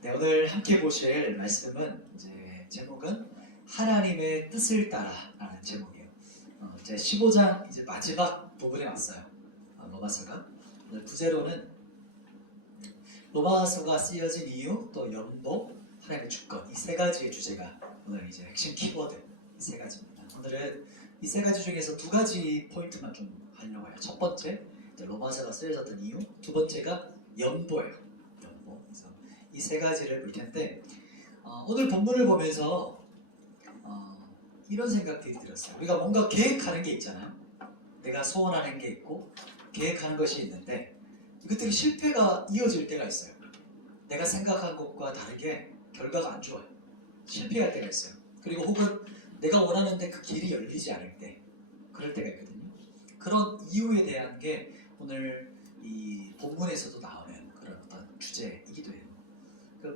네, 오늘 함께 보실 말씀은 이제 제목은 하나님의 뜻을 따라라는 제목이에요. 이제 15장 이제 마지막 부분에 왔어요. 로마서가 오늘 부제로는 로마서가 쓰여진 이유, 또 연보, 하나님의 주권 이 세 가지의 주제가 오늘 이제 핵심 키워드 이 세 가지입니다. 오늘은 이 세 가지 중에서 두 가지 포인트만 좀 하려고 해요. 첫 번째 이제 로마서가 쓰여졌던 이유, 두 번째가 연보예요. 연보. 그래서 이 세 가지를 볼 텐데 오늘 본문을 보면서 이런 생각들이 들었어요. 우리가 뭔가 계획하는 게 있잖아요. 내가 소원하는 게 있고 계획하는 것이 있는데 이것들이 실패가 이어질 때가 있어요. 내가 생각한 것과 다르게 결과가 안 좋아요. 실패할 때가 있어요. 그리고 혹은 내가 원하는데 그 길이 열리지 않을 때 그럴 때가 있거든요. 그런 이유에 대한 게 오늘 이 본문에서도 나오는 그런 어떤 주제이기도 해요.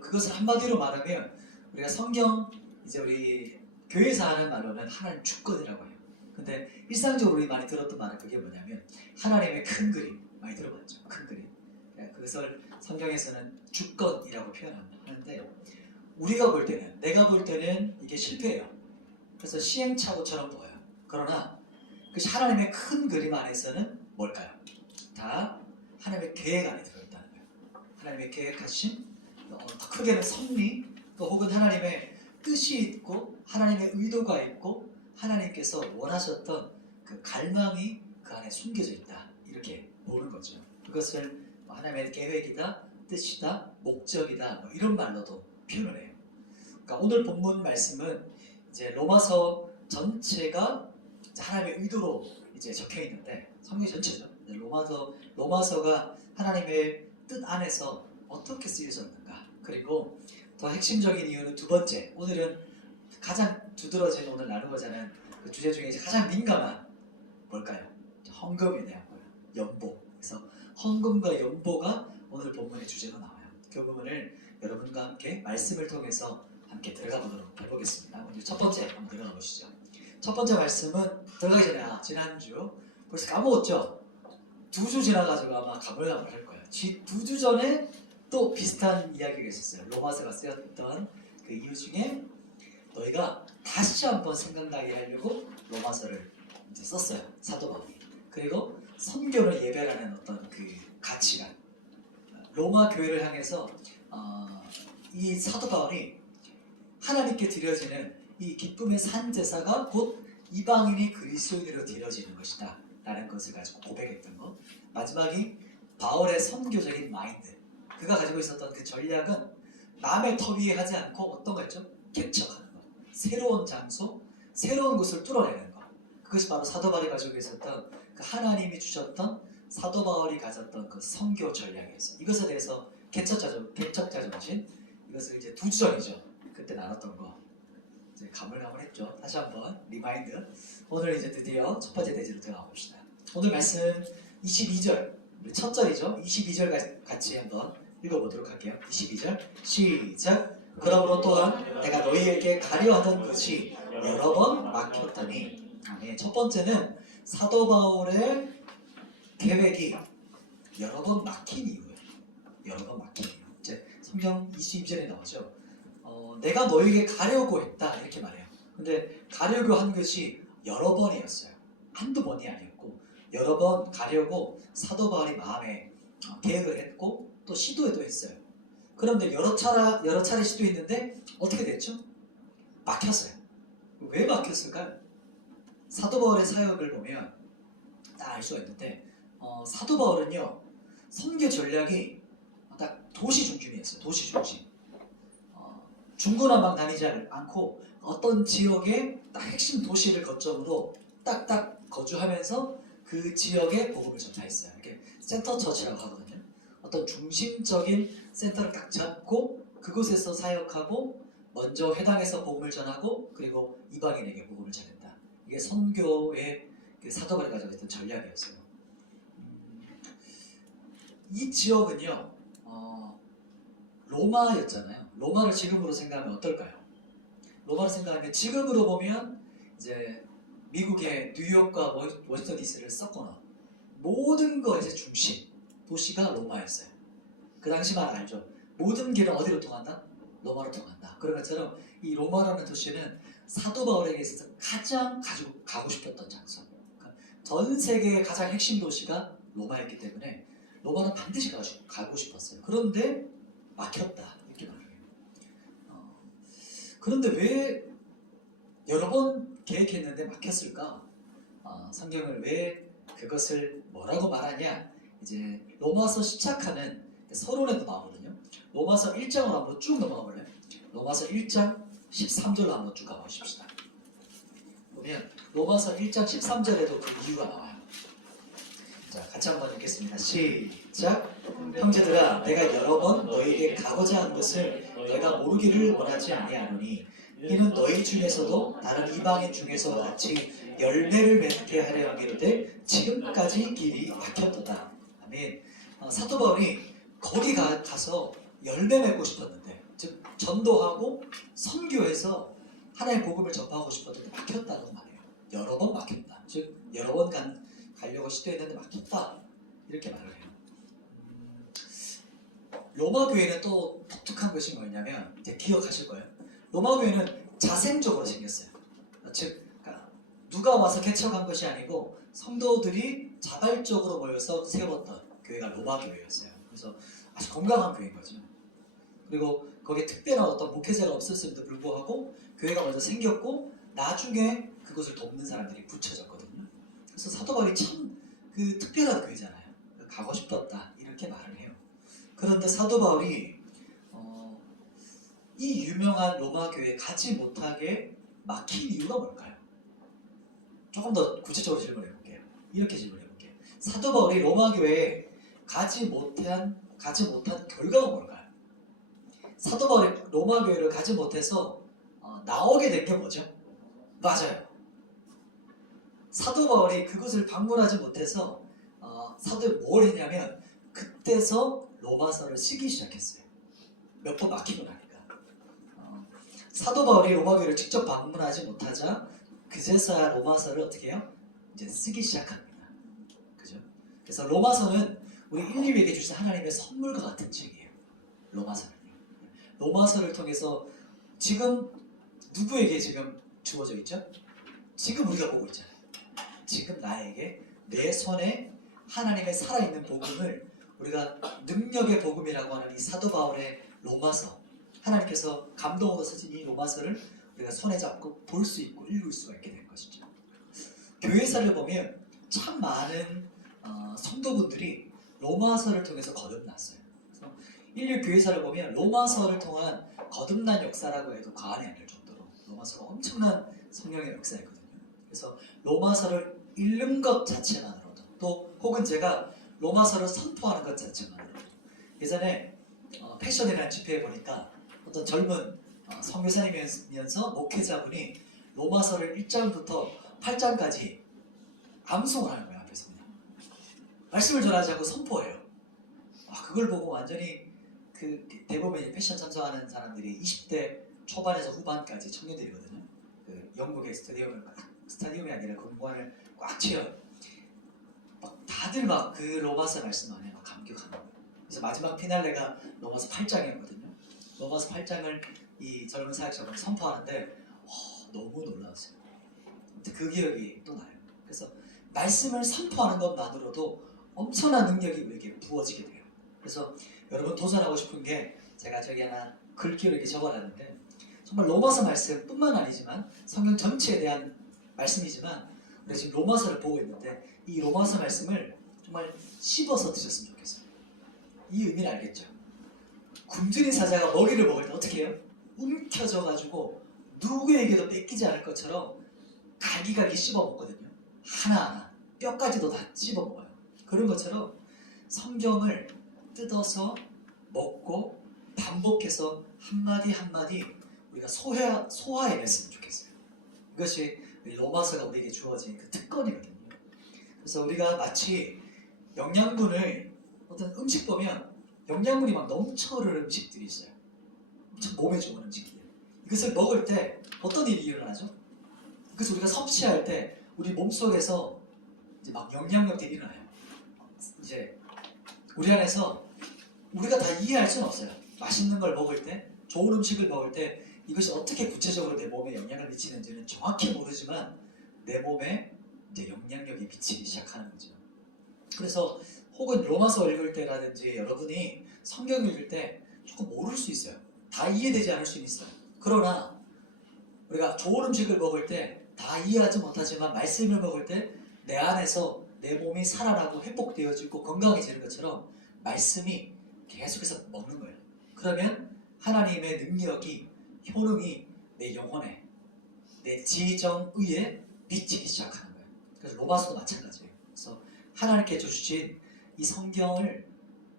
그것을 한마디로 말하면 우리가 성경 이제 우리 교회에서 하는 말로는 하나님 주권이라고 해요. 근데 일상적으로 우리 많이 들었던 말은 그게 뭐냐면 하나님의 큰 그림 많이 들어봤죠. 큰 그림. 그것을 성경에서는 주권이라고 표현하는데 우리가 볼 때는 내가 볼 때는 이게 실패예요. 그래서 시행착오처럼 보여요. 그러나 그 하나님의 큰 그림 안에서는 뭘까요? 다 하나님의 계획 안에 들어있다는 거예요. 하나님의 계획하신 크게는 섭리 또 혹은 하나님의 뜻이 있고 하나님의 의도가 있고 하나님께서 원하셨던 그 갈망이 그 안에 숨겨져 있다 이렇게 보는 거죠. 그것을 하나님의 계획이다, 뜻이다, 목적이다 이런 말로도 표현을 해요. 그러니까 오늘 본문 말씀은 이제 로마서 전체가 하나님의 의도로 이제 적혀 있는데 성경 전체죠. 로마서가 하나님의 뜻 안에서 어떻게 쓰여졌는가. 그리고 더 핵심적인 이유는 두 번째. 오늘은 가장 두드러진 오늘 나누고자 하는 그 주제 중에 가장 민감한 뭘까요? 헌금에 대한 거예요. 연보. 그래서 헌금과 연보가 오늘 본문의 주제로 나와요. 그 부분을 여러분과 함께 말씀을 통해서 함께 들어가 보도록 해보겠습니다. 오늘 첫 번째 한번 들어가 보시죠. 첫 번째 말씀은 들어가기 전에 지난주 벌써 까먹었죠? 2주 지나가지고 아마 가물가물할 거예요. 2주 전에 또 비슷한 이야기가 있었어요. 로마서가 쓰였던 그 이유 중에 너희가 다시 한번 생각나게 하려고 로마서를 이제 썼어요. 사도 바울이. 그리고 선교를 예배라는 어떤 그 가치관. 로마 교회를 향해서 이 사도 바울이 하나님께 드려지는 이 기쁨의 산 제사가 곧 이방인이 그리스도인으로 드려지는 것이다 라는 것을 가지고 고백했던 것. 마지막이 바울의 선교적인 마인드. 그가 가지고 있었던 그 전략은 남의 터 위에 하지 않고 어떤 거였죠? 개척하는 것. 새로운 장소, 새로운 곳을 뚫어내는 것. 그것이 바로 사도 바울이 가지고 있었던 그 하나님이 주셨던 사도 바울이 가졌던 그 선교 전략이었어요. 이것에 대해서 개척자 정신, 이것을 이제 2주 전이죠. 그때 나눴던 거. 이제 가물가물했죠. 다시 한번 리마인드. 오늘 이제 드디어 첫 번째 대지로 들어가 봅시다. 오늘 말씀 22절, 우리 첫 절이죠. 22절 같이 한번 읽어보도록 할게요. 22절 시작. 그러므로 또한 내가 너희에게 가려 하던 것이 여러 번 막혔더니. 아멘. 첫 번째는 사도 바울의 계획이 여러 번 막힌 이유예요. 여러 번 막힌 이유. 이제 성경 22절에 나오죠. 내가 너에게 가려고 했다 이렇게 말해요. 근데 가려고 한 것이 여러 번이었어요. 한두 번이 아니었고 여러 번 가려고 사도 바울이 마음에 계획을 했고 또 시도도 했어요. 그런데 여러 차례 시도했는데 어떻게 됐죠? 막혔어요. 왜 막혔을까요? 사도 바울의 사역을 보면 다 알 수가 있는데 사도 바울은요 선교 전략이 딱 도시 중심이었어요. 도시 중심. 중구난방 다니지 않고 어떤 지역의 딱 핵심 도시를 거점으로 딱딱 거주하면서 그 지역의 복음을 전파했어요. 이렇게 센터 처치라고 하거든요. 어떤 중심적인 센터를 딱 잡고 그곳에서 사역하고 먼저 회당에서 복음을 전하고 그리고 이방인에게 복음을 전했다. 이게 선교의 사도 바울이 가지고 있던 전략이었어요. 이 지역은요 로마였잖아요. 로마를 지금으로 생각하면 어떨까요? 로마를 생각하면 지금으로 보면 이제 미국의 뉴욕과 워싱턴 DC를 섞어놓은 모든 것의 중심 도시가 로마였어요. 그 당시만 알죠. 모든 길은 어디로 통한다? 로마로 통한다. 그런 것처럼 이 로마라는 도시는 사도 바울에게 있어서 가장 가고 싶었던 장소. 그러니까 전 세계의 가장 핵심 도시가 로마였기 때문에 로마는 반드시 가고 싶었어요. 그런데 막혔다. 이렇게 말해요. 그런데 왜 여러 번 계획했는데 막혔을까? 성경을 왜 그것을 뭐라고 말하냐? 이제 로마서 시작하는 서론에도 나오거든요. 로마서 1장으로 한번 쭉 넘어가 볼래요? 로마서 1장 13절로 한번 쭉 가보십시다. 보면 로마서 1장 13절에도 그 이유가 나와요. 자, 같이 한번 읽겠습니다. 시작. 형제들아, 내가 여러 번 너희에게 가고자 한 것을 내가 모르기를 원하지 아니하노니 이는 너희 중에서도 다른 이방인 중에서 같이 열매를 맺게 하려 하기로되 지금까지 길이 막혔도다. 아멘. 사도 바울이 거기 가서 열매 맺고 싶었는데, 즉 전도하고 선교해서 하나님의 복음을 전파하고 싶었는데 막혔다고 말해요. 여러 번 막혔다. 즉 여러 번 가려고 시도했는데 막혔다. 이렇게 말을 해요. 로마 교회는 또 독특한 것이 뭐냐면, 이제 기억하실 거예요. 로마 교회는 자생적으로 생겼어요. 즉 그러니까 누가 와서 개척한 것이 아니고 성도들이 자발적으로 모여서 세웠던 교회가 로마 교회였어요. 그래서 아주 건강한 교회인 거죠. 그리고 거기에 특별한 어떤 목회자가 없었음에도 불구하고 교회가 먼저 생겼고 나중에 그것을 돕는 사람들이 붙여졌거든요. 그래서 사도 바울이 참 그 특별한 교회잖아요. 가고 싶었다 이렇게 말을 해요. 그런데 사도 바울이 이 유명한 로마 교회에 가지 못하게 막힌 이유가 뭘까요? 조금 더 구체적으로 질문해 볼게요. 이렇게 질문해 볼게요. 사도 바울이 로마 교회에 가지 못한 결과가 뭘까요? 사도 바울이 로마 교회를 가지 못해서 나오게 된 게 뭐죠? 맞아요. 사도 바울이 그곳을 방문하지 못해서 사도들이 뭘 했냐면 그때서 로마서를 쓰기 시작했어요. 몇 번 막히고 나니까. 사도 바울이 로마 교회를 직접 방문하지 못하자 그제서야 로마서를 어떻게 해요? 이제 쓰기 시작합니다. 그죠? 그래서 로마서는 우리 1, 2에게 주신 하나님의 선물과 같은 책이에요. 로마서는요. 로마서를 통해서 지금 누구에게 지금 주어져 있죠? 지금 우리가 보고 있잖아요. 지금 나에게 내 손에 하나님의 살아있는 복음을 우리가 능력의 복음이라고 하는 이 사도 바울의 로마서, 하나님께서 감동으로 쓰신 이 로마서를 우리가 손에 잡고 볼 수 있고 읽을 수가 있게 된 것이죠. 교회사를 보면 참 많은 성도분들이 로마서를 통해서 거듭났어요. 그래서 인류 교회사를 보면 로마서를 통한 거듭난 역사라고 해도 과언이 아닐 정도로 로마서가 엄청난 성령의 역사였거든요. 그래서 로마서를 읽는 것 자체만으로도, 또 혹은 제가 로마서를 선포하는 것 자체만으로도, 예전에 패션이라는 집회에 보니까 어떤 젊은 선교사님이면서 목회자분이 로마서를 1장부터 8장까지 암송을 하는 거예요. 앞에서 그냥 말씀을 전하지 않고 선포해요. 그걸 보고 완전히 그 대부분의 패션 참석하는 사람들이 20대 초반에서 후반까지 청년들이거든요. 그 영국의 스타디움이 아니라 공간을 꽉 채워요. 다들 막 그 로마서 말씀 안에 막 감격하는 거예요. 그래서 마지막 피날레가 로마서 8장이었거든요. 로마서 8장을 이 젊은 사역자분이 선포하는데 너무 놀라웠어요. 그 기억이 또 나요. 그래서 말씀을 선포하는 것만으로도 엄청난 능력이 우리에게 부어지게 돼요. 그래서 여러분 도전하고 싶은 게, 제가 저기 하나 글귀를 이렇게 적어놨는데, 정말 로마서 말씀뿐만 아니지만 성경 전체에 대한 말씀이지만 우리가 지금 로마서를 보고 있는데 이 로마서 말씀을 정말 씹어서 드셨으면 좋겠어요. 이 의미를 알겠죠? 굶주린 사자가 먹이를 먹을 때 어떻게 해요? 움켜져가지고 누구에게도 뺏기지 않을 것처럼 갈기갈기 씹어 먹거든요. 하나하나 뼈까지도 다 씹어 먹어요. 그런 것처럼 성경을 뜯어서 먹고 반복해서 한마디 한마디 우리가 소화해냈으면 좋겠어요. 이것이 로마서가 우리에게 주어진 그 특권이거든요. 그래서 우리가 마치 영양분을, 어떤 음식 보면 영양분이 막 넘쳐흐르는 음식들이 있어요. 엄청 몸에 좋은 음식들. 이것을 먹을 때 어떤 일이 일어나죠? 그래서 우리가 섭취할 때 우리 몸속에서 이제 막 영향력들이 일어나요. 이제 우리 안에서 우리가 다 이해할 수는 없어요. 맛있는 걸 먹을 때, 좋은 음식을 먹을 때 이것이 어떻게 구체적으로 내 몸에 영향을 미치는지는 정확히 모르지만 내 몸에 이제 영향력이 미치기 시작하는 거죠. 그래서 혹은 로마서 읽을 때라든지 여러분이 성경 읽을 때 조금 모를 수 있어요. 다 이해되지 않을 수는 있어요. 그러나 우리가 좋은 음식을 먹을 때 다 이해하지 못하지만 말씀을 먹을 때 내 안에서 내 몸이 살아나고 회복되어지고 건강해지는 것처럼 말씀이 계속해서 먹는 거예요. 그러면 하나님의 능력이, 효능이 내 영혼에, 내 지정의에 미치기 시작하는 거예요. 그래서 로마서도 마찬가지예요. 그래서 하나님께 주신 이 성경을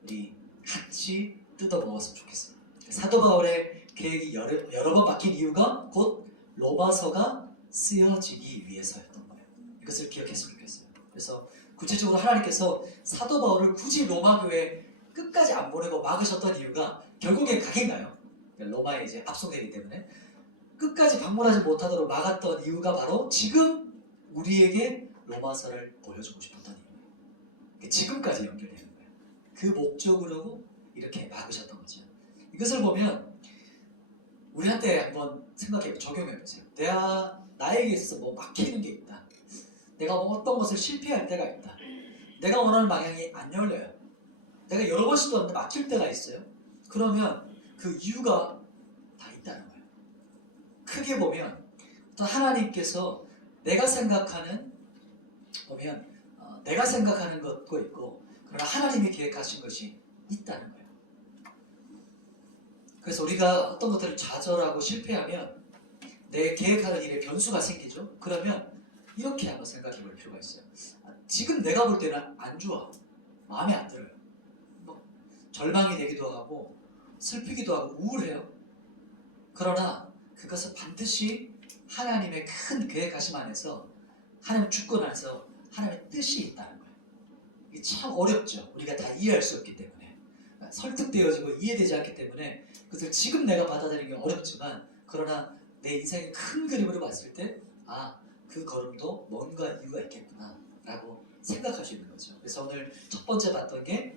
우리 같이 뜯어 먹었으면 좋겠어요. 사도 바울의 계획이 여러 번 바뀐 이유가 곧 로마서가 쓰여지기 위해서였던 거예요. 이것을 기억했으면 좋겠어요. 그래서 구체적으로 하나님께서 사도 바울을 굳이 로마 교회 끝까지 안 보내고 막으셨던 이유가 결국에 각인가요? 로마에 이제 압송되기 때문에 끝까지 방문하지 못하도록 막았던 이유가 바로 지금 우리에게 로마서를 보여주고 싶었던 이유예요. 지금까지 연결되는 거예요. 그 목적으로 이렇게 막으셨던 거죠. 이것을 보면 우리한테 한번 생각해 적용해 보세요. 나에게 있어서 뭐 막히는 게 있다. 내가 뭐 어떤 것을 실패할 때가 있다. 내가 원하는 방향이 안 열려요. 내가 여러 번 시도했는데 막힐 때가 있어요. 그러면 그 이유가 다 있다는 거예요. 크게 보면 또 하나님께서 내가 생각하는 것도 있고 그러나 하나님이 계획하신 것이 있다는 거예요. 그래서 우리가 어떤 것들을 좌절하고 실패하면 내 계획하는 일에 변수가 생기죠. 그러면 이렇게 한번 생각해 볼 필요가 있어요. 지금 내가 볼 때는 안 좋아. 마음에 안 들어요. 뭐 절망이 되기도 하고 슬프기도 하고 우울해요. 그러나 그것은 반드시 하나님의 큰 계획하심 안에서 하나님 주권 안에서 하나님의 뜻이 있다는 거예요. 이게 참 어렵죠. 우리가 다 이해할 수 없기 때문에 설득되어지고 이해되지 않기 때문에 그것을 지금 내가 받아들이는 게 어렵지만 그러나 내 인생의 큰 그림으로 봤을 때 그 걸음도 뭔가 이유가 있겠구나 라고 생각할 수 있는 거죠. 그래서 오늘 첫 번째 봤던 게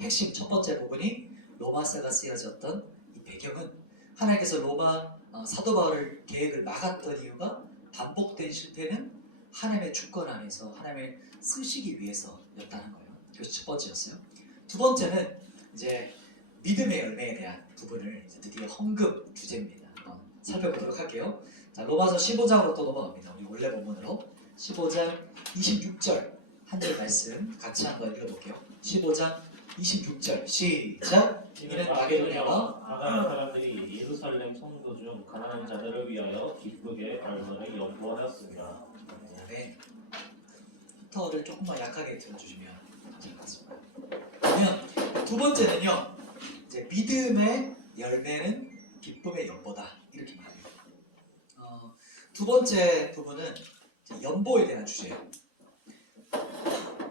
핵심 첫 번째 부분이 로마서가 쓰여졌던 이 배경은 하나님께서 로마 사도 바울의 계획을 막았던 이유가 반복된 실패는 하나님의 주권 안에서 하나님의 쓰시기 위해서였다는 거예요. 그것이 첫 번째였어요. 두 번째는 이제 믿음의 열매에 대한 부분을 이제 드디어 헌금 주제입니다. 살펴보도록 할게요. 자, 로마서 15장으로 또 넘어갑니다. 우리 원래 본문으로 15장 26절 한 절 말씀 같이 한번 읽어볼게요. 15장 26절 시작. 이는 마게도냐와 아가야 사람들이 예루살렘 성도 중 가난한 자들을 위하여 기쁘게 얼마를 연구하였습니다. 네. 히터를 조금만 약하게 들어주시면 괜찮겠습니다. 그러면 두 번째는요. 이제 믿음의 열매는 기쁨의 연보다 이렇게 말해요. 두 번째 부분은 연보에 대한 주제예요.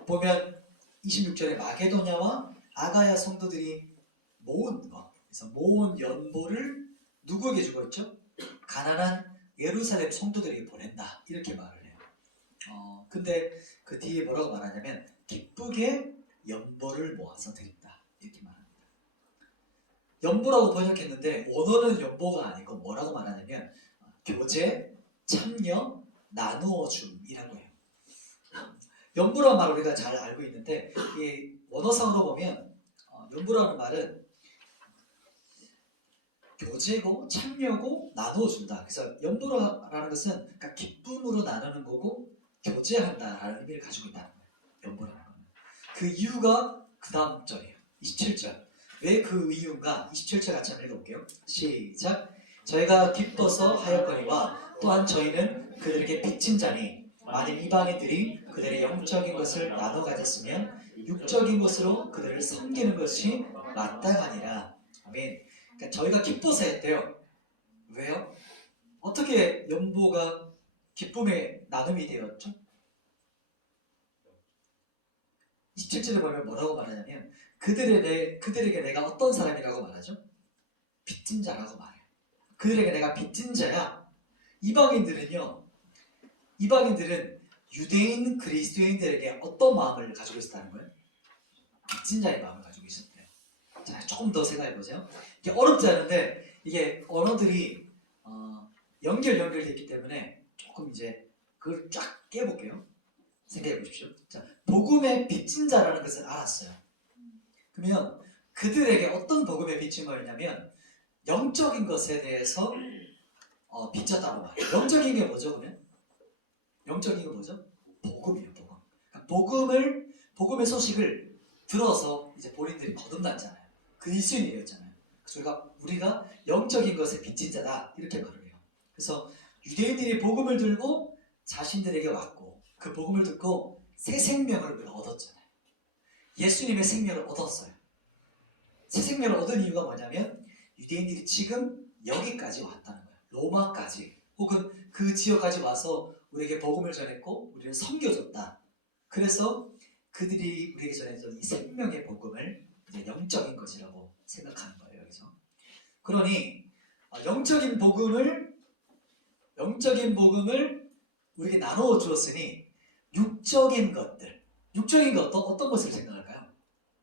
보면 26절에 마게도냐와 아가야 성도들이 모은 것, 그래서 모은 연보를 누구에게 주고 있죠? 가난한 예루살렘 성도들에게 보낸다 이렇게 말을 해요. 근데 그 뒤에 뭐라고 말하냐면 기쁘게 연보를 모아서 드린다 이렇게 말합니다. 연보라고 번역했는데 원어는 연보가 아니고 뭐라고 말하냐면 교제, 참여, 나누어 줌이라고 해요. 연보라는 말 우리가 잘 알고 있는데 이 원어상으로 보면 연보라는 말은 교제고 참여고 나누어 준다. 그래서 연보라는 것은 그러니까 기쁨으로 나누는 거고 교제한다라는 의미를 가지고 있다는 거예요. 연보라는 거는. 그 이유가 그 다음 절이에요. 27절. 왜 그 이유인가? 27절 같이 한번 읽어볼게요. 시작. 저희가 기뻐서 하였거니와 또한 저희는 그들에게 빚진 자니 만일 이방인들이 그들의 영적인 것을 나눠 가졌으면 육적인 것으로 그들을 섬기는 것이 마땅하니라. 아멘. 그러니까 저희가 기뻐서 했대요. 왜요? 어떻게 연보가 기쁨의 나눔이 되었죠? 27절에 보면 뭐라고 말하냐면 그들에게 내가 어떤 사람이라고 말하죠? 빚진 자라고 말해요. 그들에게 내가 빚진 자야. 이방인들은 유대인 그리스도인들에게 어떤 마음을 가지고 있었다는 거예요? 빚진 자의 마음을 가지고 있었대요. 자, 조금 더 생각해 보세요. 이게 어렵지 않은데 이게 언어들이 연결되어 있기 때문에 조금 이제 그걸 쫙 깨볼게요. 생각해 보십시오. 자, 복음의 빚진 자라는 것을 알았어요. 그러면 그들에게 어떤 복음의 빚진 거였냐면 영적인 것에 대해서 빚졌다고 말해요. 영적인 게 뭐죠, 그러면? 영적인 게 뭐죠? 복음이에요, 복음. 그러니까 복음의 소식을 들어서 이제 본인들이 거듭났잖아요. 그리스도인이었잖아요. 그래서 우리가 영적인 것에 빚진 자다 이렇게 말을 해요. 그래서 유대인들이 복음을 들고 자신들에게 왔고 그 복음을 듣고 새 생명을 우리가 얻었잖아요. 예수님의 생명을 얻었어요. 새 생명을 얻은 이유가 뭐냐면 유대인들이 지금 여기까지 왔다는 거예요. 로마까지 혹은 그 지역까지 와서 우리에게 복음을 전했고 우리를 섬겨줬다. 그래서 그들이 우리에게 전해준 이 생명의 복음을 이제 영적인 것이라고 생각하는 거예요. 여기서. 그러니 영적인 복음을 우리에게 나누어 주었으니 육적인 것들, 육적인 것 어떤 것을 생각할까요?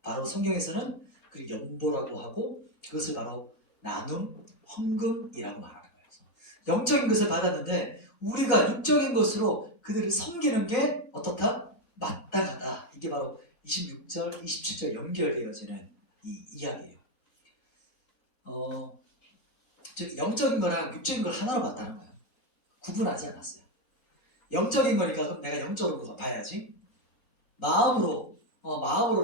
바로 성경에서는 그 연보라고 하고 그것을 바로 나눔, 헌금이라고 말하는 거예요. 영적인 것을 받았는데 우리가 육적인 것으로 그들을 섬기는 게 어떻다? 마땅하다. 이게 바로 26절, 27절 연결되어지는 이 이야기예요. 즉 영적인 거랑 육적인 걸 하나로 봤다는 거예요. 구분하지 않았어요. 영적인 거니까 그럼 내가 영적으로 봐야지. 마음으로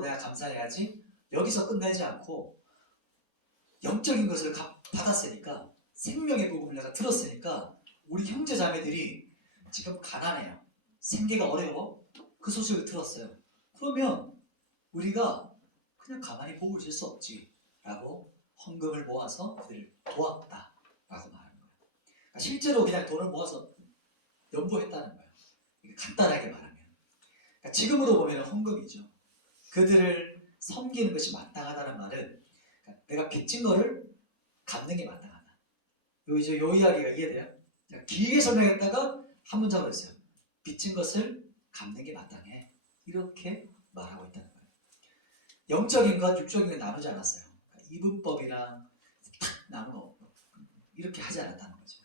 내가 감사해야지. 여기서 끝내지 않고 영적인 것을 받았으니까 생명의 복음을 내가 들었으니까 우리 형제 자매들이 지금 가난해요. 생계가 어려워. 그 소식을 들었어요. 그러면 우리가 그냥 가만히 보고 있을 수 없지 라고 헌금을 모아서 그들을 도왔다 라고 말하는 거예요. 그러니까 실제로 그냥 돈을 모아서 연보했다는 거예요. 간단하게 말하면. 그러니까 지금으로 보면 헌금이죠. 그들을 섬기는 것이 마땅하다는 말은 그러니까 내가 빚진 거를 갚는 게 마땅하다. 요 이야기가 이해돼요? 길게 설명했다가 한 문장을 했어요. 빚진 것을 갚는 게 마땅해. 이렇게 말하고 있다는 거예요. 영적인 것, 육적인 것 나누지 않았어요. 그러니까 이분법이랑 탁 나누고 이렇게 하지 않았다는 거죠.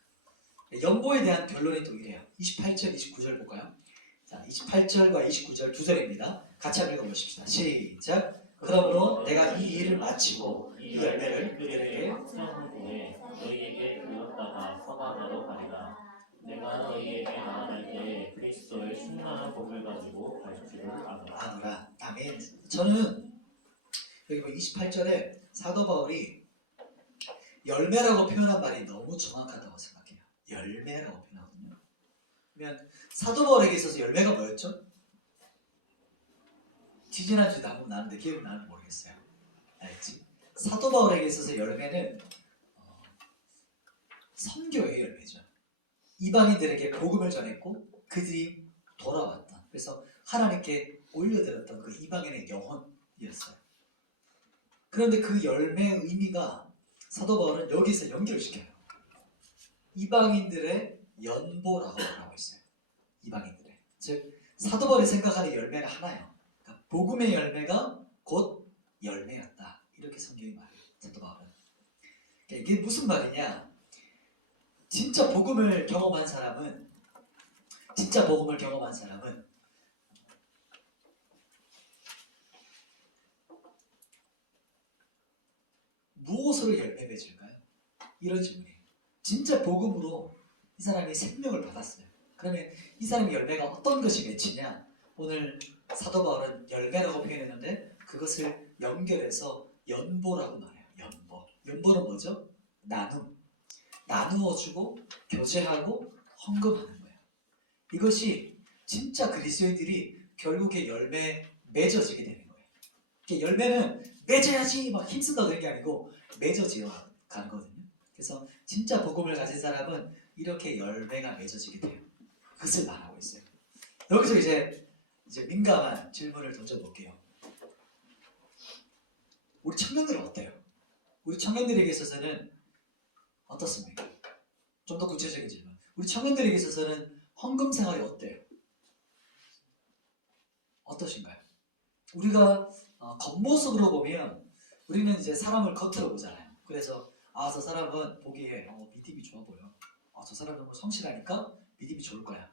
연보에 대한 결론이 또 이래요. 28절, 29절 볼까요? 자, 28절과 29절 두 절입니다. 같이 한번 읽어보십시다. 시작. 그러므로 내가 이 일을 마치고 이 열매를 그들에게 확정한 후에 너희에게 불렀다가 서방하러 가리라. 내가 너희에게 나아갈 때 그리스도의 충만한 복을 가지고 갈 줄을 아노라. 아멘. 저는 여기 28절에 사도 바울이 열매라고 표현한 말이 너무 정확하다고 생각해요. 열매라고 표현하거든요. 그러면 사도 바울에게 있어서 열매가 뭐였죠? 지지난주에 한번 나왔는데 기억이 나는지 모르겠어요. 알지? 사도 바울에게 있어서 열매는 선교의 열매죠. 이방인들에게 복음을 전했고 그들이 돌아왔다. 그래서 하나님께 올려드렸던 그 이방인의 영혼이었어요. 그런데 그 열매의 의미가 사도 바울은 여기서 연결시켜요. 이방인들의 연보라고 말하고 있어요. 이방인들의. 즉 사도 바울이 생각하는 열매는 하나예요. 그러니까 복음의 열매가 곧 열매였다. 이렇게 성경이 말해요. 사도 바울은. 그러니까 이게 무슨 말이냐? 진짜 복음을 경험한 사람은 무엇으로 열매 맺을까요? 이런 질문이에요. 진짜 복음으로 이 사람이 생명을 받았어요. 그러면 이 사람의 열매가 어떤 것이 맺히냐? 오늘 사도 바울은 열매라고 표현했는데 그것을 연결해서 연보라고 말해요. 연보. 연보는 뭐죠? 나누어 주고 교제하고 헌금하는 거예요. 이것이 진짜 그리스도인들이 결국에 열매 맺어지게 되는 거예요. 열매는 맺어야지 막 힘쓴다고 되는 게 아니고 맺어지어 가거든요. 그래서 진짜 복음을 가진 사람은 이렇게 열매가 맺어지게 돼요. 그것을 말하고 있어요. 여기서 이제 민감한 질문을 던져볼게요. 우리 청년들은 어때요? 우리 청년들에게 있어서는 어떻습니까? 좀 더 구체적인 질문. 우리 청년들에게 있어서는 헌금 생활이 어때요? 어떠신가요? 우리가 겉모습으로 보면 우리는 이제 사람을 겉으로 보잖아요. 그래서 아, 저 사람은 보기에 믿음이 좋아 보여. 저 사람 너무 성실하니까 믿음이 좋을 거야.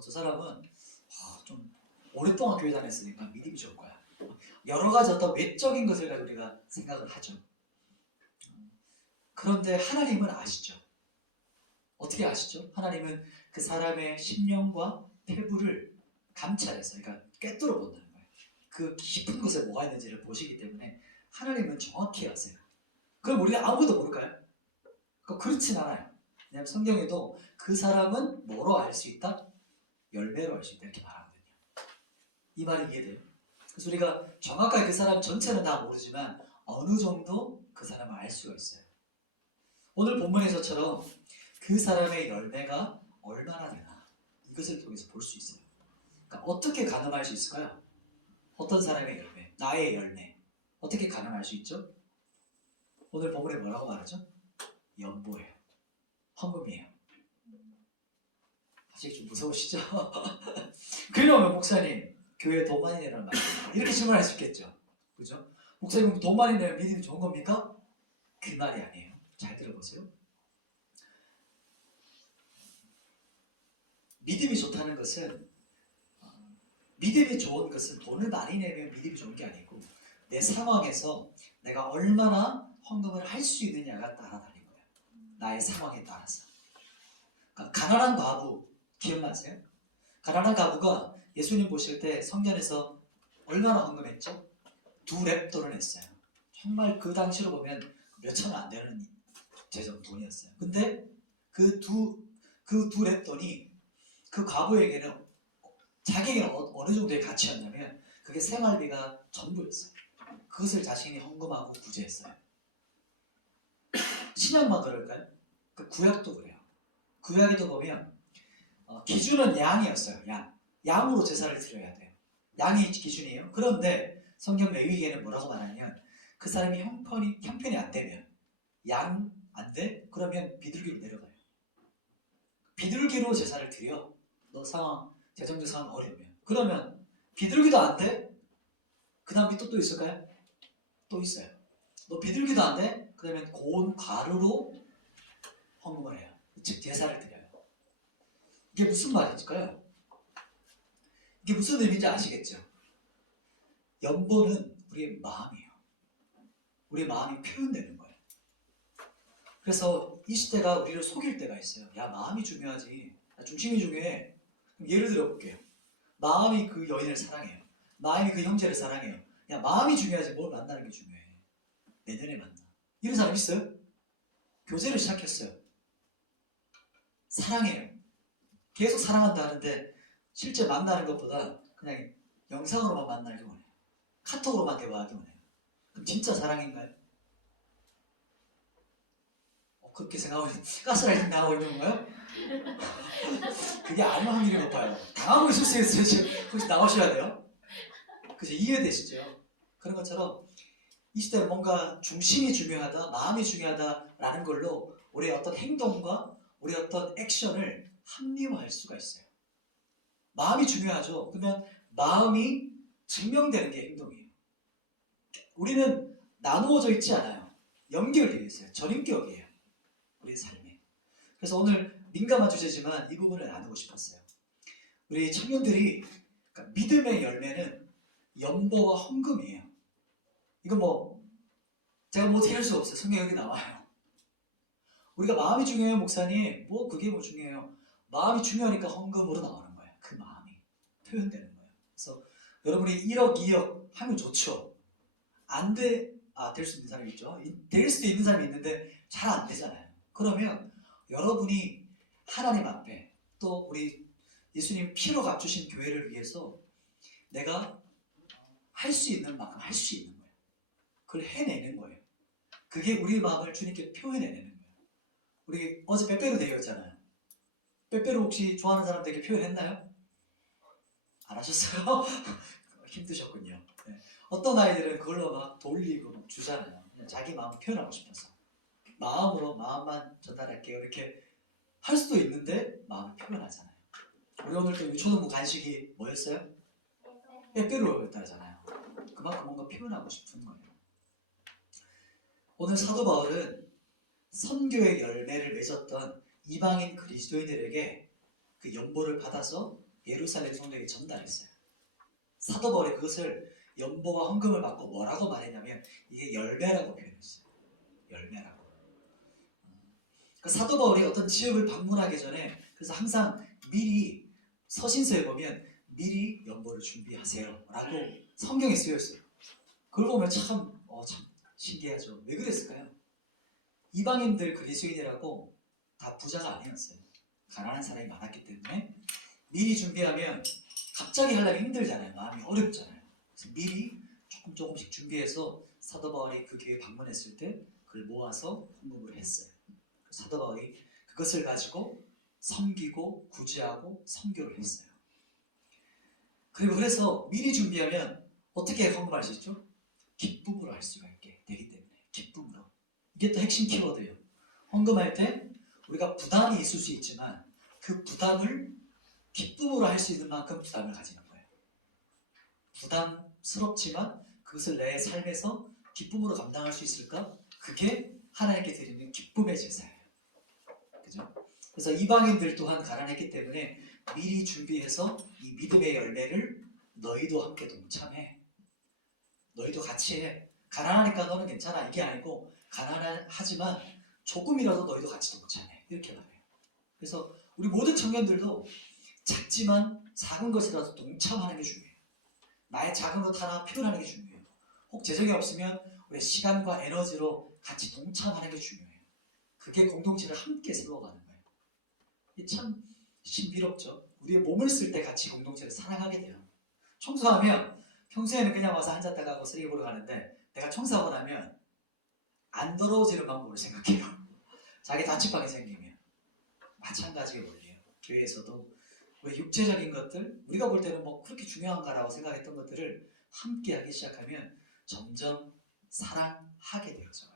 저 사람은 좀 오랫동안 교회 다녔으니까 믿음이 좋을 거야. 여러 가지 어떤 외적인 것을 가지고 우리가 생각을 하죠. 그런데 하나님은 아시죠? 어떻게 아시죠? 하나님은 그 사람의 심령과 태부를 감찰해서, 그러니까 꿰뚫어 본다는 거예요. 그 깊은 곳에 뭐가 있는지를 보시기 때문에 하나님은 정확히 아세요. 그럼 우리가 아무것도 모를까요? 그렇진 않아요. 왜냐하면 성경에도 그 사람은 뭐로 알 수 있다? 열매로 알 수 있다 이렇게 말하거든요. 이 말이 이해돼요? 그래서 우리가 정확하게 그 사람 전체는 다 모르지만 어느 정도 그 사람을 알 수가 있어요. 오늘 본문에서처럼 그 사람의 열매가 얼마나 되나 이것을 통해서 볼 수 있어요. 그러니까 어떻게 가늠할 수 있을까요? 어떤 사람의 열매, 나의 열매 어떻게 가늠할 수 있죠? 오늘 본문에 뭐라고 말하죠? 연보예요. 헌금이에요. 아직 좀 무서우시죠? 그러면 목사님 교회에 돈 많이 내라는 말이에요. 이렇게 질문할 수 있겠죠. 그죠? 목사님 돈 많이 내면 믿음이 좋은 겁니까? 그 말이 아니에요. 잘 들어보세요. 믿음이 좋다는 것은 믿음이 좋은 것은 돈을 많이 내면 믿음이 좋은 게 아니고 내 상황에서 내가 얼마나 헌금을 할 수 있느냐가 따라 다른 거예요. 나의 상황에 따라서. 그러니까 가난한 과부 기억나세요? 가난한 과부가 예수님 보실 때 성전에서 얼마나 헌금했죠? 2렙돈을 냈어요. 정말 그 당시로 보면 몇천 원 안 되는 재정 돈이었어요. 근데 그 두 렙돈이 그 과부에게는 자기에게는 어느 정도의 가치였냐면 그게 생활비가 전부였어요. 그것을 자신이 헌금하고 구제했어요. 신약만 그럴까요? 그 구약도 그래요. 구약에도 보면 기준은 양이었어요. 양으로 제사를 드려야 돼요. 양이 기준이에요. 그런데 성경 레위기에는 뭐라고 말하냐면 그 사람이 형편이 안 되면 양 안 돼? 그러면 비둘기로 내려가요. 비둘기로 제사를 드려. 너 상황, 재정적 상황 어려우면. 그러면 비둘기도 안 돼? 그 다음 또 있을까요? 또 있어요. 너 비둘기도 안 돼? 그러면 고운 가루로 헌금을 해요. 즉 제사를 드려요. 이게 무슨 말일까요? 이게 무슨 의미인지 아시겠죠? 연보는 우리의 마음이에요. 우리의 마음이 표현되는 거예요. 그래서 이 시대가 우리를 속일 때가 있어요. 야, 마음이 중요하지. 중심이 중요해. 그럼 예를 들어 볼게요. 마음이 그 여인을 사랑해요. 마음이 그 형제를 사랑해요. 야, 마음이 중요하지 뭘 만나는 게 중요해. 내년에 만나. 이런 사람 있어요? 교제를 시작했어요. 사랑해요. 계속 사랑한다 하는데 실제 만나는 것보다 그냥 영상으로만 만나기 원해요. 카톡으로만 대화하기 원해요. 그럼 진짜 사랑인가요? 그렇게 생각하고 가스라이팅 당하고 있는 건가요? 그게 아닐 확률이 높아요. 당하고 있을 수 있어요. 지금 혹시 나오셔야 돼요. 그래서 이해되시죠? 그런 것처럼 이 시대는 뭔가 중심이 중요하다, 마음이 중요하다라는 걸로 우리의 어떤 행동과 우리의 어떤 액션을 합리화할 수가 있어요. 마음이 중요하죠. 그러면 마음이 증명되는 게 행동이에요. 우리는 나누어져 있지 않아요. 연결되어 있어요. 전인격이에요. 우리의 삶에. 그래서 오늘 민감한 주제지만 이 부분을 나누고 싶었어요. 우리 청년들이 그러니까 믿음의 열매는 연보와 헌금이에요. 이거 제가 어떻게 할 수가 없어요. 성경 여기 나와요. 우리가 마음이 중요해요, 목사님. 그게 중요해요. 마음이 중요하니까 헌금으로 나오는 거예요. 그 마음이 표현되는 거예요. 그래서 여러분이 1억, 2억 하면 좋죠. 될 수 있는 사람이 있죠. 될 수도 있는 사람이 있는데 잘 안 되잖아요. 그러면 여러분이 하나님 앞에 또 우리 예수님 피로 값주신 교회를 위해서 내가 할 수 있는 만큼 할 수 있는 거예요. 그걸 해내는 거예요. 그게 우리 마음을 주님께 표현해내는 거예요. 우리 어제 빼빼로 대회였잖아요. 빼빼로 혹시 좋아하는 사람들에게 표현했나요? 안 하셨어요? 힘드셨군요. 네. 어떤 아이들은 그걸로 막 돌리고 막 주잖아요. 그냥 자기 마음 표현하고 싶어서. 마음만 전달할게요. 이렇게 할 수도 있는데 마음을 표현하잖아요. 우리 오늘 또 유초등부 간식이 뭐였어요? 빼빼로였다잖아요. 그만큼 뭔가 표현하고 싶은 거예요. 오늘 사도 바울은 선교의 열매를 맺었던 이방인 그리스도인들에게 그 연보를 받아서 예루살렘 성도에게 전달했어요. 사도 바울이 그것을 연보와 헌금을 받고 뭐라고 말했냐면 이게 열매라고 표현했어요. 열매라고. 그 사도 바울이 어떤 지역을 방문하기 전에 그래서 항상 미리 서신서에 보면 미리 연보를 준비하세요 라고 성경에 쓰여있어요. 그걸 보면 참 신기하죠. 왜 그랬을까요? 이방인들 그리스도인이라고 다 부자가 아니었어요. 가난한 사람이 많았기 때문에 미리 준비하면 갑자기 하려면 힘들잖아요. 마음이 어렵잖아요. 그래서 미리 조금씩 준비해서 사도 바울이 그 교회 방문했을 때 그걸 모아서 헌금을 했어요. 사도 바울이 그것을 가지고 섬기고 구제하고 선교를 했어요. 그리고 그래서 미리 준비하면 어떻게 헌금할 수 있죠? 기쁨으로 할 수가 있게 되기 때문에 기쁨으로. 이게 또 핵심 키워드예요. 헌금할 때 우리가 부담이 있을 수 있지만 그 부담을 기쁨으로 할 수 있는 만큼 부담을 가지는 거예요. 부담스럽지만 그것을 내 삶에서 기쁨으로 감당할 수 있을까? 그게 하나님께 드리는 기쁨의 제사예요. 그죠? 그래서 이방인들 또한 가난했기 때문에 미리 준비해서 이 믿음의 열매를 너희도 함께 동참해. 너희도 같이 해. 가난하니까 너는 괜찮아. 이게 아니고 가난하지만 조금이라도 너희도 같이 동참해. 이렇게 말해요. 그래서 우리 모든 청년들도 작지만 작은 것이라도 동참하는 게 중요해요. 나의 작은 것 하나 표현하는 게 중요해요. 혹 재정이 없으면 우리의 시간과 에너지로 같이 동참하는 게 중요해요. 그게 공동체를 함께 세워가는 거예요. 이게 참 신비롭죠. 우리의 몸을 쓸 때 같이 공동체를 사랑하게 돼요. 청소하면 평소에는 그냥 와서 앉았다 가고 쓰레기 보러 가는데 내가 청소하고 나면 안 더러워지는 방법을 생각해요. 자기 단체방이 생기면 마찬가지의 원리예요. 교회에서도 우리 육체적인 것들 우리가 볼 때는 뭐 그렇게 중요한가라고 생각했던 것들을 함께 하기 시작하면 점점 사랑하게 되어져요.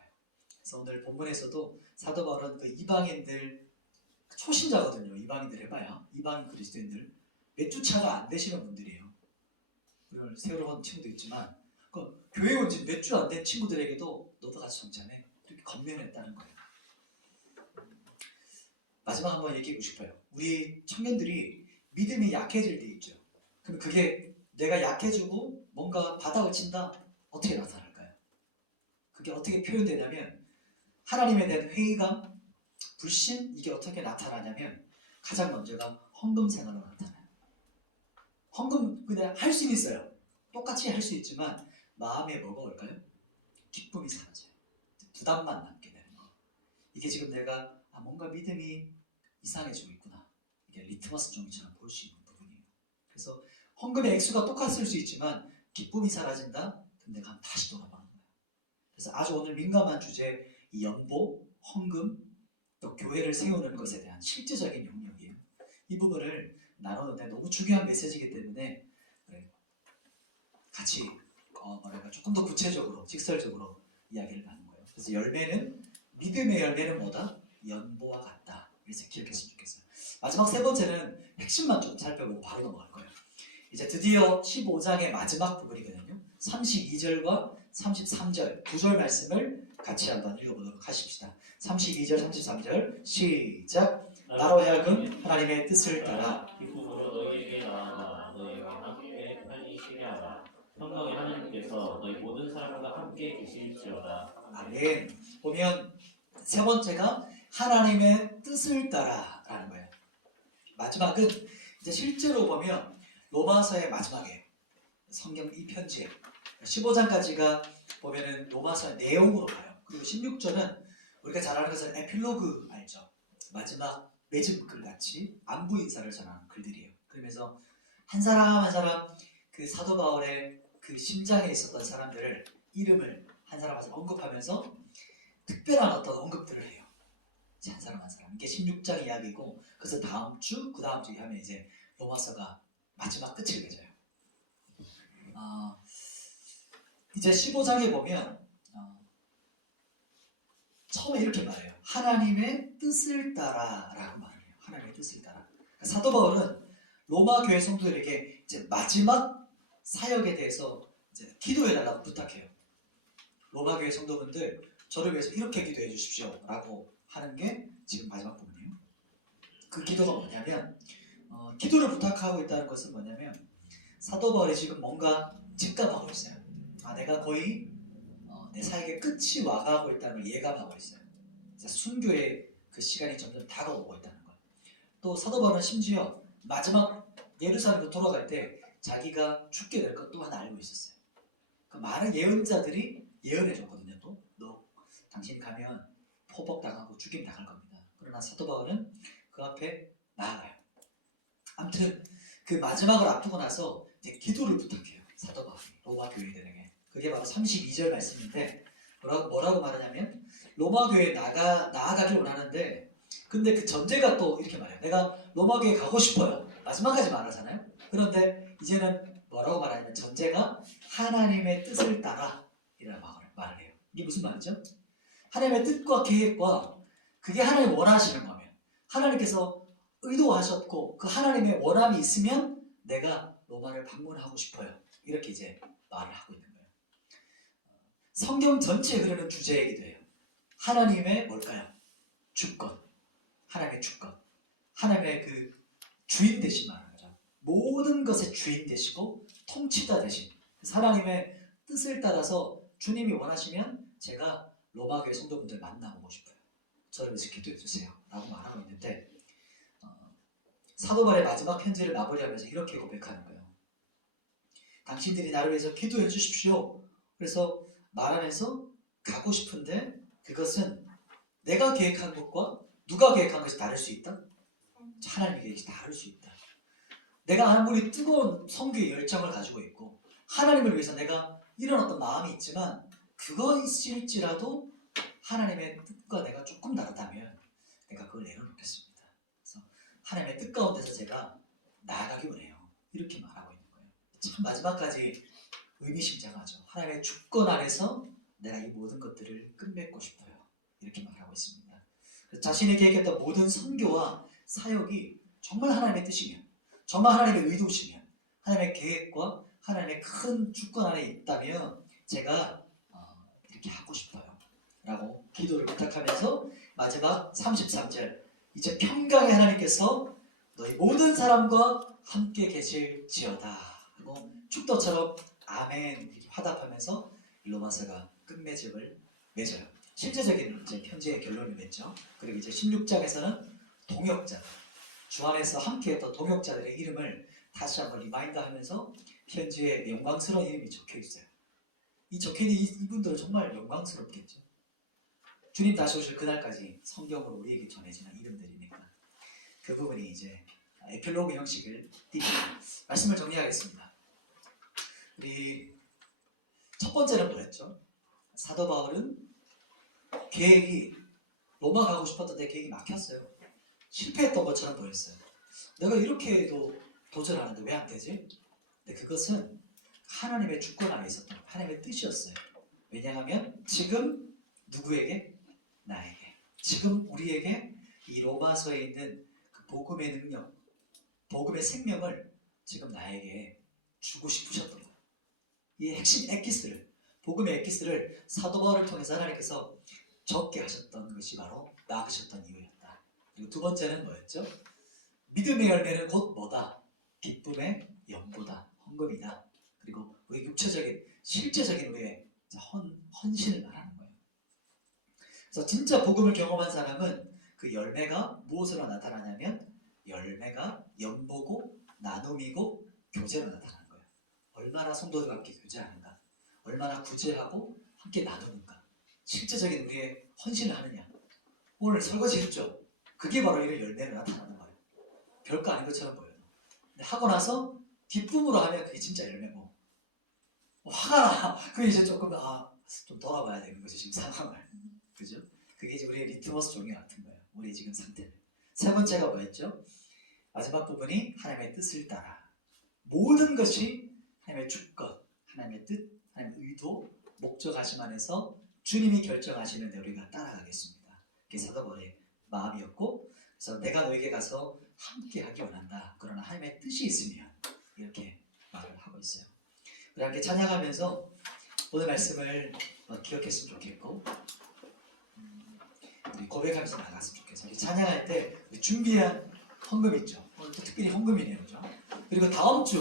그래서 오늘 본문에서도 사도 바울은 그 이방인들 초신자거든요. 이방인들 해봐야 이방인 그리스도인들 몇 주 차가 안 되시는 분들이에요. 우리 세월호 온 친구도 있지만 그 교회 온 지 몇 주 안 된 친구들에게도 너도 같이 동참해 이렇게 건면했다는 거예요. 마지막 한번 얘기하고 싶어요. 우리 청년들이 믿음이 약해질 때 있죠. 그럼 그게 내가 약해지고 뭔가 바닥을 친다? 어떻게 나타날까요? 그게 어떻게 표현되냐면 하나님에 대한 회의감, 불신 이게 어떻게 나타나냐면 가장 먼저가 헌금 생활로 나타나요. 헌금 그냥 할 수는 있어요. 똑같이 할 수 있지만 마음에 뭐가 올까요? 기쁨이 사라져요. 부담만 남게 되는 거. 이게 지금 내가 뭔가 믿음이 이상해지고 있구나. 이게 리트머스 종이처럼 볼 수 있는 부분이에요. 그래서 헌금의 액수가 똑같을 수 있지만 기쁨이 사라진다? 그럼 내가 다시 돌아보는 거예요. 그래서 아주 오늘 민감한 주제 이 연보, 헌금, 또 교회를 세우는 것에 대한 실제적인 영역이에요. 이 부분을 나누는데 너무 중요한 메시지이기 때문에 같이 조금 더 구체적으로, 직설적으로 이야기를 나눈 거예요. 그래서 열매는 믿음의 열매는 뭐다? 연보와 같다. 그래서 기억했으면 좋겠어요. 마지막 세 번째는 핵심만 좀 살펴보고 바로 넘어갈 거예요. 이제 드디어 15장의 마지막 부분이거든요. 32절과 33절 두 절 말씀을 같이 한번 읽어보도록 하십시다. 32절, 33절 시작. 나로 하여금 하나님의 뜻을 따라 기쁨으로 너희에게 나아가 너희에게 함께 편히 쉬게하라. 평강의 하나님께서 너희 모든 사람과 함께 계실지어다. 아멘. 보면 세 번째가 하나님의 뜻을 따라라는 거예요. 마지막은 이제 실제로 보면 로마서의 마지막에 성경 이 편지에 15장까지가 보면은 로마서의 내용으로 가요. 그리고 16절은 우리가 잘 아는 것은 에필로그 알죠? 마지막 매듭글 같이 안부 인사를 전하는 글들이에요. 그러면서 한 사람 한 사람 그 사도 바울의 그 심장에 있었던 사람들을 이름을 한 사람 한 사람 언급하면서 특별한 어떤 언급들을 해요. 한 사람 한 사람. 이게 16장 이야기고 그래서 다음 주, 그 다음 주에 하면 이제 로마서가 마지막 끝을 맺어요. 이제 15장에 보면 처음에 이렇게 말해요. 하나님의 뜻을 따라 라고 말을 해요. 하나님의 뜻을 따라. 사도 바울은 로마 교회 성도들에게 이제 마지막 사역에 대해서 이제 기도해달라고 부탁해요. 로마 교회 성도분들 저를 위해서 이렇게 기도해 주십시오 라고 하는 게 지금 마지막 부분이에요. 그 기도가 뭐냐면 기도를 부탁하고 있다는 것은 뭐냐면 사도 바울이 지금 뭔가 직감하고 있어요. 내가 거의 내 사역의 끝이 와가고 있다는 걸 예감하고 있어요. 순교의 그 시간이 점점 다가오고 있다는 걸. 또 사도 바울은 심지어 마지막 예루살렘으로 돌아갈 때 자기가 죽게 될 것 또한 알고 있었어요. 그 많은 예언자들이 예언해 줬거든요. 너 당신 가면 포박당하고 죽임 당할 겁니다. 그러나 사도 바울은 그 앞에 나아가요. 아무튼 그 마지막을 앞두고 나서 이제 기도를 부탁해요. 사도 바울이 로마 교회들에게. 그게 바로 32절 말씀인데 뭐라고 말하냐면 로마 교회에 나아가길 원하는데 근데 그 전제가 또 이렇게 말해요. 내가 로마 교회에 가고 싶어요. 마지막까지 말하잖아요. 그런데 이제는 뭐라고 말하냐면 전제가 하나님의 뜻을 따라 이라고 말을 해요. 이게 무슨 말이죠? 하나님의 뜻과 계획과 그게 하나님 원하시는 거면 하나님께서 의도하셨고 그 하나님의 원함이 있으면 내가 로마를 방문하고 싶어요. 이렇게 이제 말을 하고 있는 거예요. 성경 전체에 흐르는 주제이기도 해요. 하나님의 뭘까요? 주권. 하나님의 주권. 하나님의 그 주인 되신 말하는 거죠. 모든 것의 주인 되시고 통치자 되신 하나님의 뜻을 따라서 주님이 원하시면 제가 로마교회 성도분들 만나보고 싶어요. 저를 위해서 기도해 주세요. 라고 말하고 있는데 사도 바울의 마지막 편지를 마무리하면서 이렇게 고백하는 거예요. 당신들이 나를 위해서 기도해 주십시오. 그래서 말하면서 가고 싶은데 그것은 내가 계획한 것과 누가 계획한 것이 다를 수 있다? 하나님의 계획이 다를 수 있다. 내가 아무리 뜨거운 선교의 열정을 가지고 있고 하나님을 위해서 내가 이런 어떤 마음이 있지만 그거 있을지라도 하나님의 뜻과 내가 조금 다르다면 내가 그걸 내려놓겠습니다. 그래서 하나님의 뜻 가운데서 제가 나아가기 원해요. 이렇게 말하고 있는 거예요. 참 마지막까지 의미심장하죠. 하나님의 주권 안에서 내가 이 모든 것들을 끝맺고 싶어요. 이렇게 말하고 있습니다. 자신이 계획했던 모든 선교와 사역이 정말 하나님의 뜻이면 정말 하나님의 의도시면 하나님의 계획과 하나님의 큰 주권 안에 있다면 제가 이렇게 하고 싶어요 라고 기도를 부탁하면서 마지막 33절 이제 평강의 하나님께서 너희 모든 사람과 함께 계실지어다 하고 축도처럼 아멘 이렇게 화답하면서 로마서가 끝맺음을 맺어요. 실제적인 이제 편지의 결론을 맺죠. 그리고 이제 16장에서는 동역자 주 안에서 함께했던 동역자들의 이름을 다시 한번 리마인드하면서 편지에 영광스러운 이름이 적혀 있어요. 이 적혀있는 이분들은 정말 영광스럽겠죠. 주님 다시 오실 그날까지 성경으로 우리에게 전해지는 이름들이니까 그 부분이 이제 에필로그 형식을 띠고 말씀을 정리하겠습니다. 우리 첫 번째는 뭐였죠? 사도 바울은 계획이 로마 가고 싶었던데 계획이 막혔어요. 실패했던 것처럼 보였어요. 내가 이렇게 해도 도전하는데 왜 안 되지? 근데 그것은 하나님의 주권 안에 있었던 하나님의 뜻이었어요. 왜냐하면 지금 누구에게? 나에게. 지금 우리에게 이 로마서에 있는 그 복음의 능력, 복음의 생명을 지금 나에게 주고 싶으셨던 거예요. 이 핵심 엑기스를, 복음의 엑기스를 사도 바울을 통해서 하나님께서 적게 하셨던 것이 바로 막으셨던 이유였다. 그리고 두 번째는 뭐였죠? 믿음의 열매는 곧 뭐다? 기쁨의 연보다, 헌금이다. 그리고 우리 육체적인, 실제적인 우리의 헌신을 말하는 거예요. 그래서 진짜 복음을 경험한 사람은 그 열매가 무엇으로 나타나냐면 열매가 연보고 나눔이고 교제로 나타나는 거예요. 얼마나 성도들과 함께 교제하는가, 얼마나 구제하고 함께 나누는가, 실제적인 우리의 헌신을 하느냐. 오늘 설거지 했죠? 그게 바로 이런 열매로 나타나는 거예요. 별거 아닌 것처럼 보여요. 근데 하고 나서 기쁨으로 하면 그게 진짜 열매고 화가 나. 그게 이제 조금 좀 돌아봐야 되는 거죠. 지금 상황을. 그죠? 그게 이제 우리의 리트머스 종이 같은 거예요. 우리 지금 상태를. 세 번째가 뭐였죠? 마지막 부분이 하나님의 뜻을 따라. 모든 것이 하나님의 주권, 하나님의 뜻, 하나님의 의도, 목적하심 안에서 주님이 결정하시는데 우리가 따라가겠습니다. 그게 사도 바울의 마음이었고, 그래서 내가 너에게 가서 함께 하기 원한다. 그러나 하나님의 뜻이 있으면 이렇게 말을 하고 있어요. 우리 함께 찬양하면서 오늘 말씀을 기억했으면 좋겠고 우리 고백하면서 나갔으면 좋겠어요. 우리 찬양할 때 우리 준비한 헌금 있죠. 오늘 또 특별히 헌금이네요, 그죠? 그리고 다음 주